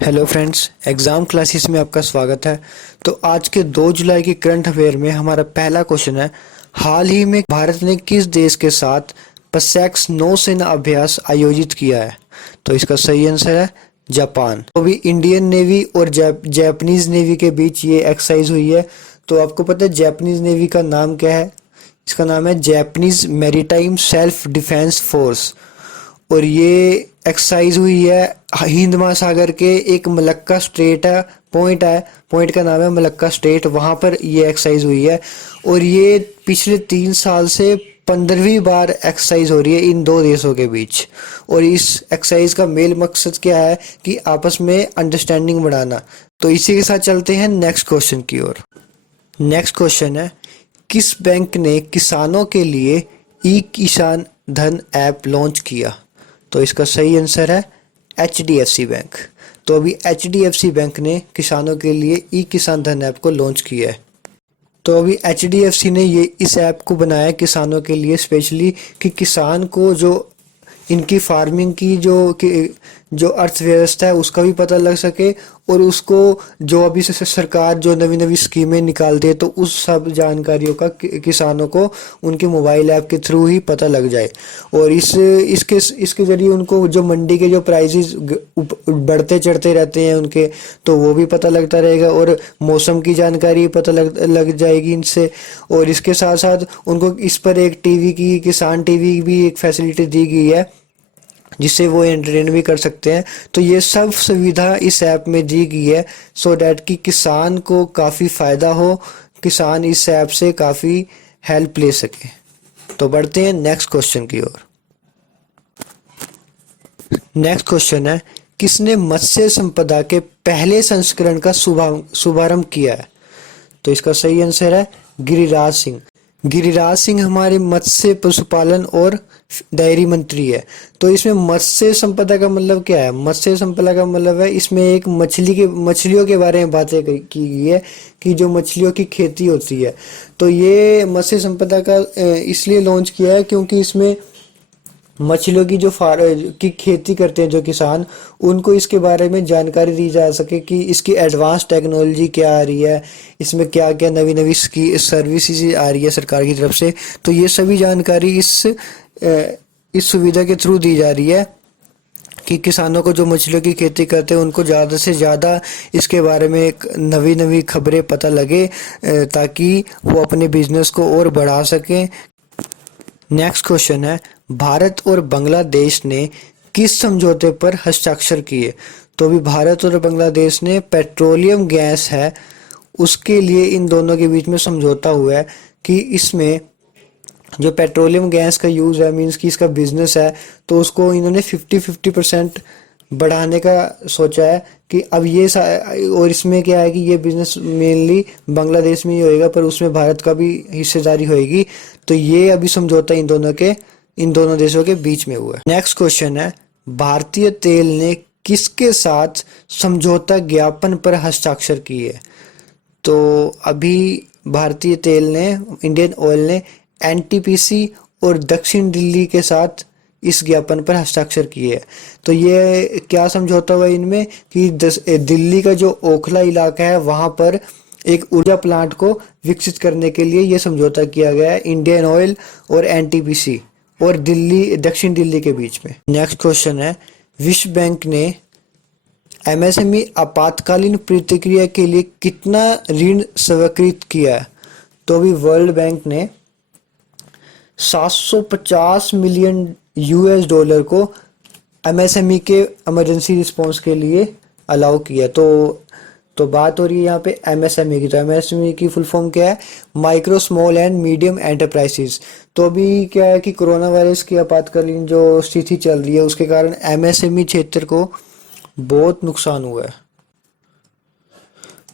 Hello friends, exam classes में आपका स्वागत है। तो आज के 2 जुलाई के करंट अफेयर में हमारा पहला क्वेश्चन है, हाल ही में भारत ने किस देश के साथ पसैक्स नौसेना अभ्यास आयोजित किया है? तो इसका सही आंसर है जापान। तो अभी इंडियन नेवी और जापानीज नेवी के बीच ये एक्सरसाइज हुई है। तो आपको पता है जापानीज नेवी का नाम क्या है? इसका नाम है Japanese maritime self defence force. और ये एक्सरसाइज हुई है हिंद महासागर के एक मलक्का स्ट्रेट है, पॉइंट का नाम है मलक्का स्ट्रेट, वहां पर ये एक्सरसाइज हुई है। और ये पिछले 3 साल से 15वीं बार एक्सरसाइज हो रही है इन दो देशों के बीच। और इस एक्सरसाइज का मेन मकसद क्या है कि आपस में अंडरस्टैंडिंग बढ़ाना। तो इसी के साथ चलते हैं नेक्स्ट क्वेश्चन की ओर। नेक्स्ट क्वेश्चन है, किस बैंक ने किसानों के लिए ई किसान धन ऐप लॉन्च किया? तो इसका सही आंसर है HDFC बैंक। तो अभी HDFC बैंक ने किसानों के लिए ई किसान धन ऐप को लॉन्च किया है। तो अभी HDFC ने ये इस ऐप को बनाया किसानों के लिए स्पेशली, कि किसान को जो इनकी फार्मिंग की जो अर्थव्यवस्था है उसका भी पता लग सके, और उसको जो अभी से सरकार जो नवी नवी स्कीमें निकालती है तो उस सब जानकारियों का किसानों को उनके मोबाइल ऐप के थ्रू ही पता लग जाए। और इसके जरिए उनको जो मंडी के जो प्राइसेस बढ़ते चढ़ते रहते हैं उनके, तो वो भी पता लगता रहेगा, और मौसम की जानकारी पता लग जाएगी इनसे। और इसके साथ साथ उनको इस पर एक टीवी की किसान टीवी भी एक फैसिलिटी दी गई है जिससे वो एंटरटेन भी कर सकते हैं। तो ये सब सुविधा इस ऐप में दी गई है सो डैट कि किसान को काफ़ी फ़ायदा हो, किसान इस ऐप से काफ़ी हेल्प ले सके। तो बढ़ते हैं नेक्स्ट क्वेश्चन की ओर। नेक्स्ट क्वेश्चन है, किसने मत्स्य संपदा के पहले संस्करण का शुभारंभ किया है? तो इसका सही आंसर है गिरिराज सिंह। गिरिराज सिंह हमारे मत्स्य पशुपालन और डेयरी मंत्री है। तो इसमें मत्स्य संपदा का मतलब क्या है? मत्स्य संपदा का मतलब है इसमें एक मछलियों के बारे में बातें की गई है कि जो मछलियों की खेती होती है। तो ये मत्स्य संपदा का इसलिए लॉन्च किया है क्योंकि इसमें मछलियों की की खेती करते हैं जो किसान, उनको इसके बारे में जानकारी दी जा सके कि इसकी एडवांस टेक्नोलॉजी क्या आ रही है, इसमें क्या क्या नवी नवी सर्विसेज आ रही है सरकार की तरफ से। तो ये सभी जानकारी इस सुविधा के थ्रू दी जा रही है कि किसानों को जो मछलियों की खेती करते हैं उनको ज़्यादा से ज़्यादा इसके बारे में एक नवी नवी खबरें पता लगे, ताकि वो अपने बिजनेस को और बढ़ा सकें। नेक्स्ट क्वेश्चन है, भारत और बांग्लादेश ने किस समझौते पर हस्ताक्षर किए? तो अभी भारत और बांग्लादेश ने पेट्रोलियम गैस है उसके लिए इन दोनों के बीच में समझौता हुआ है कि इसमें जो पेट्रोलियम गैस का यूज़ है, मींस कि इसका बिजनेस है, तो उसको इन्होंने 50% बढ़ाने का सोचा है कि अब ये और इसमें क्या है कि ये बिजनेस मेनली बांग्लादेश में ही होएगा, पर उसमें भारत का भी हिस्सेदारी होएगी। तो ये अभी समझौता इन दोनों देशों के बीच में हुआ है। नेक्स्ट क्वेश्चन है, भारतीय तेल ने किसके साथ समझौता ज्ञापन पर हस्ताक्षर किए? तो अभी भारतीय तेल ने, इंडियन ऑयल ने NTPC और दक्षिण दिल्ली के साथ इस ज्ञापन पर हस्ताक्षर किए हैं। तो ये क्या समझौता हुआ इनमें कि दिल्ली का जो ओखला इलाका है वहां पर एक ऊर्जा प्लांट को विकसित करने के लिए ये समझौता किया गया है इंडियन ऑयल और NTPC और दक्षिण दिल्ली के बीच में। नेक्स्ट क्वेश्चन है, विश्व बैंक ने MSME आपातकालीन प्रतिक्रिया के लिए कितना ऋण स्वीकृत किया है? तो अभी वर्ल्ड बैंक ने 750 मिलियन $US को MSME के इमरजेंसी रिस्पॉन्स के लिए अलाउ किया। तो बात हो रही है यहाँ पे MSME की। तो MSME की फुल फॉर्म क्या है? Micro small and medium enterprises. तो अभी क्या है कि कोरोना वायरस की आपातकालीन जो स्थिति चल रही है उसके कारण MSME क्षेत्र को बहुत नुकसान हुआ है।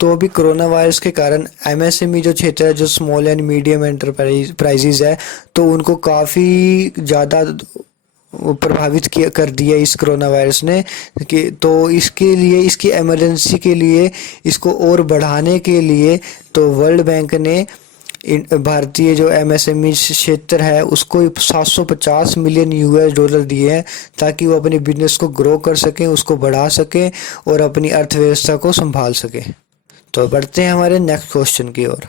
तो अभी कोरोना वायरस के कारण MSME जो क्षेत्र है, जो स्मॉल एंड मीडियम एंटरप्राइजेज है, तो उनको काफ़ी ज़्यादा प्रभावित कर दिया इस कोरोना वायरस ने। कि तो इसके लिए, इसकी इमरजेंसी के लिए, इसको और बढ़ाने के लिए तो वर्ल्ड बैंक ने भारतीय जो एमएसएमई क्षेत्र है उसको 750 मिलियन यूएस डॉलर दिए हैं ताकि वो अपने बिजनेस को ग्रो कर सकें, उसको बढ़ा सकें और अपनी अर्थव्यवस्था को संभाल सकें। तो बढ़ते हैं हमारे नेक्स्ट क्वेश्चन की ओर।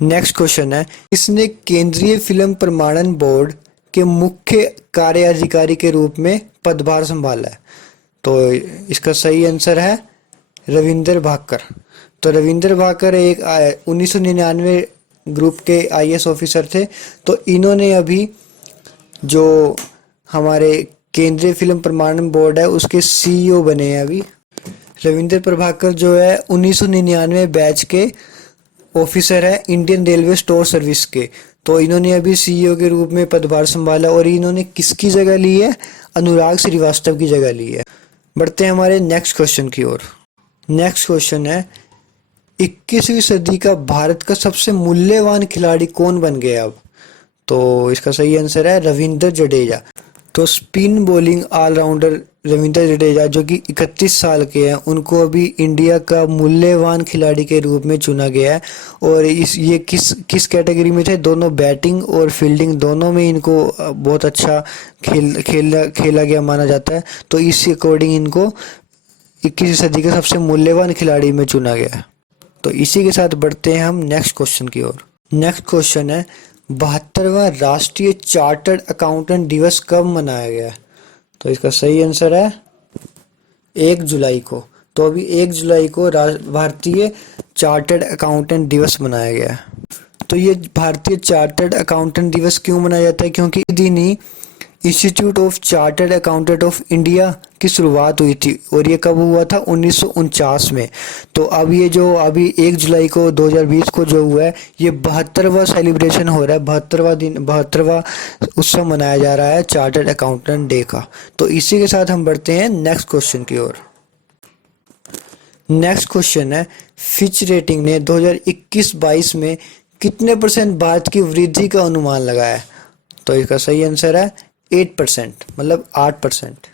नेक्स्ट क्वेश्चन है, इसने केंद्रीय फिल्म प्रमाणन बोर्ड के मुख्य कार्य अधिकारी के रूप में पदभार संभाला है। तो इसका सही आंसर है रविंदर भाकर। तो रविंदर भाकर एक 1999 ग्रुप के आईएएस ऑफिसर थे। तो इन्होंने अभी जो हमारे केंद्रीय फिल्म प्रमाणन बोर्ड है उसके सीईओ बने हैं अभी। रविंद्र प्रभाकर जो है 1999 बैच के ऑफिसर है इंडियन रेलवे स्टोर सर्विस के। तो इन्होंने अभी सीईओ के रूप में पदभार संभाला और इन्होंने किसकी जगह ली है? अनुराग श्रीवास्तव की जगह ली है। बढ़ते हैं हमारे नेक्स्ट क्वेश्चन की ओर। नेक्स्ट क्वेश्चन है, 21वीं सदी का भारत का सबसे मूल्यवान खिलाड़ी कौन बन गया अब? तो इसका सही आंसर है रविंद्र जडेजा। तो spin bowling allrounder Ravindra Jadeja जो कि 31 साल के हैं, उनको अभी इंडिया का मूल्यवान खिलाड़ी के रूप में चुना गया है। और ये किस कैटेगरी में थे? दोनों बैटिंग और फील्डिंग दोनों में इनको बहुत अच्छा खेला गया माना जाता है। तो इस अकॉर्डिंग इनको 21वीं सदी का सबसे मूल्यवान खिलाड़ी में चुना गया है। तो इसी के साथ बढ़ते हैं हम नेक्स्ट क्वेश्चन की ओर। नेक्स्ट क्वेश्चन है, 72वां राष्ट्रीय चार्टर्ड अकाउंटेंट दिवस कब मनाया गया? तो इसका सही आंसर है 1 जुलाई को। तो अभी 1 जुलाई को भारतीय चार्टर्ड अकाउंटेंट दिवस मनाया गया है। तो ये भारतीय चार्टर्ड अकाउंटेंट दिवस क्यों मनाया जाता है? क्योंकि इस दिन ही institute of chartered accountant of India की शुरुआत हुई थी और ये कब हुआ था? 1949 में। तो अब ये जो अभी 1 जुलाई को 2020 को जो हुआ है, ये 72वां सेलिब्रेशन हो रहा है, 72वां उत्सव मनाया जा रहा है चार्टर्ड अकाउंटेंट डे का। तो इसी के साथ हम बढ़ते हैं नेक्स्ट क्वेश्चन की ओर। नेक्स्ट क्वेश्चन है, फिच रेटिंग ने 2021-22 में कितने % भारत की वृद्धि का अनुमान लगाया है? तो इसका सही आंसर है 8%, मतलब 8%।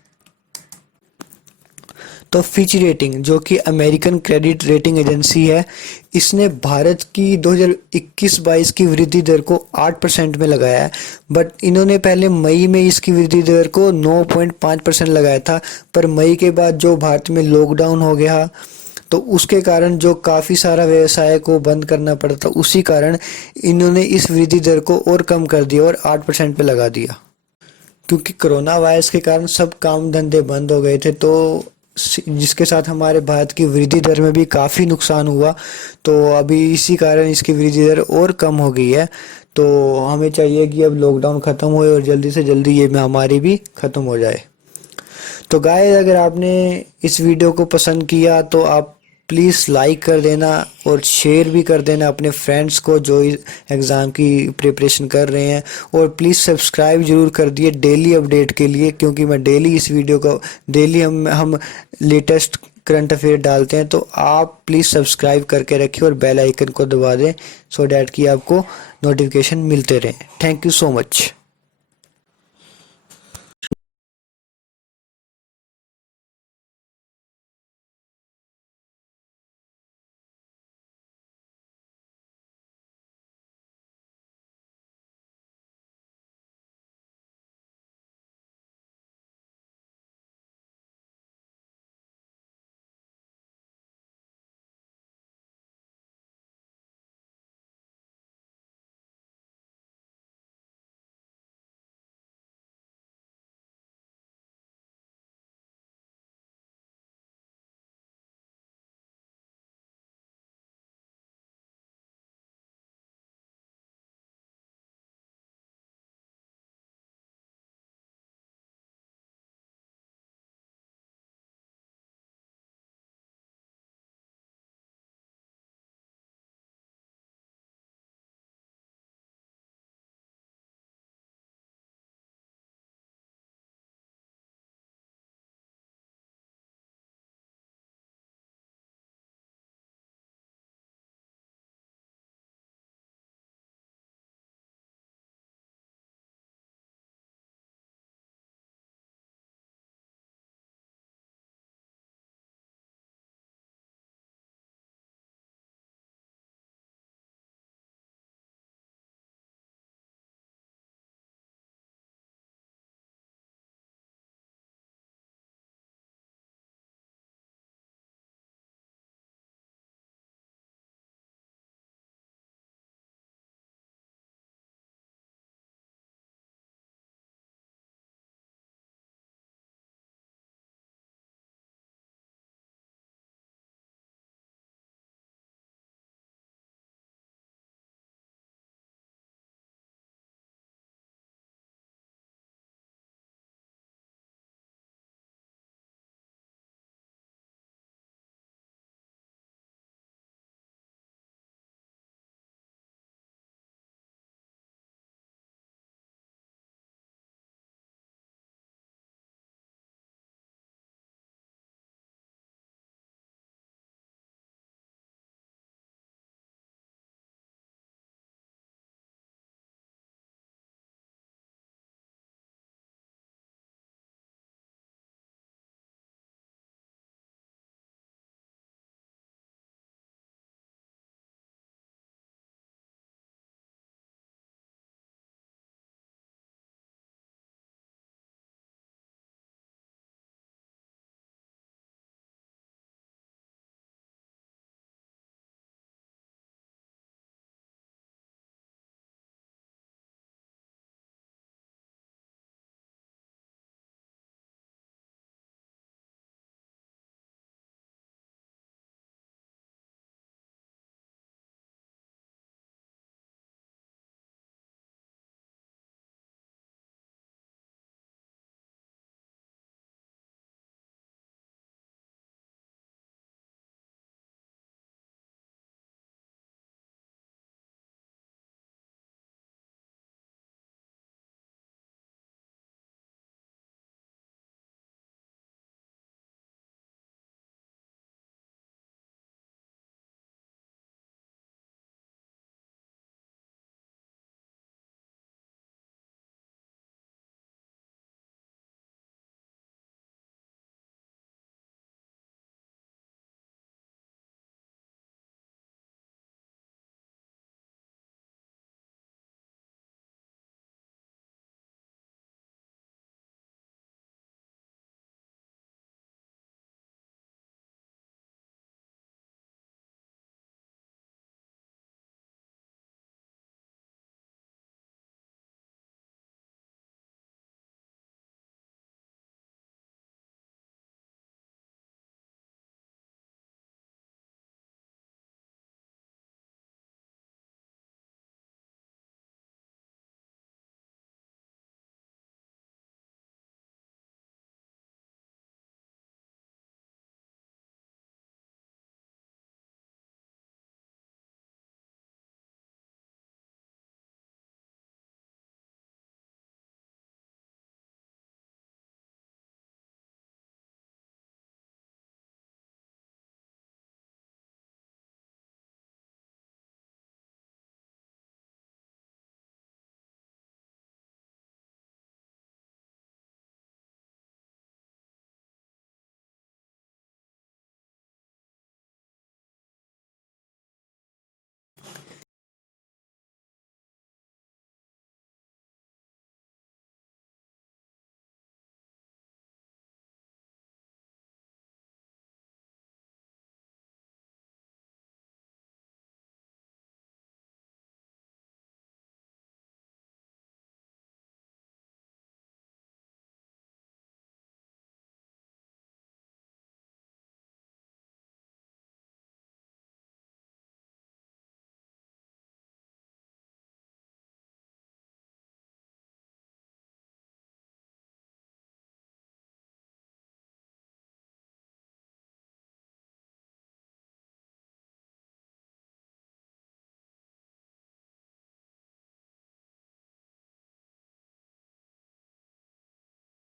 तो फिच रेटिंग जो कि अमेरिकन क्रेडिट रेटिंग एजेंसी है, इसने भारत की 2021-22 की वृद्धि दर को 8% में लगाया है। बट इन्होंने पहले मई में इसकी वृद्धि दर को 9.5% लगाया था, पर मई के बाद जो भारत में लॉकडाउन हो गया तो उसके कारण जो काफ़ी सारा व्यवसाय को बंद करना पड़ा था, उसी कारण इन्होंने इस वृद्धि दर को और कम कर दिया और 8% पे लगा दिया। क्योंकि कोरोना वायरस के कारण सब काम धंधे बंद हो गए थे, तो जिसके साथ हमारे भारत की वृद्धि दर में भी काफ़ी नुकसान हुआ। तो अभी इसी कारण इसकी वृद्धि दर और कम हो गई है। तो हमें चाहिए कि अब लॉकडाउन ख़त्म हो और जल्दी से जल्दी ये महामारी भी ख़त्म हो जाए। तो गाइस, अगर आपने इस वीडियो को पसंद किया तो आप प्लीज़ लाइक कर देना और शेयर भी कर देना अपने फ्रेंड्स को जो एग्ज़ाम की प्रिपरेशन कर रहे हैं। और प्लीज़ सब्सक्राइब ज़रूर कर दिए डेली अपडेट के लिए, क्योंकि मैं डेली इस वीडियो को डेली हम लेटेस्ट करंट अफेयर डालते हैं। तो आप प्लीज़ सब्सक्राइब करके रखिए और बेल आइकन को दबा दें सो डैट कि आपको नोटिफिकेशन मिलते रहें। Thank you so much.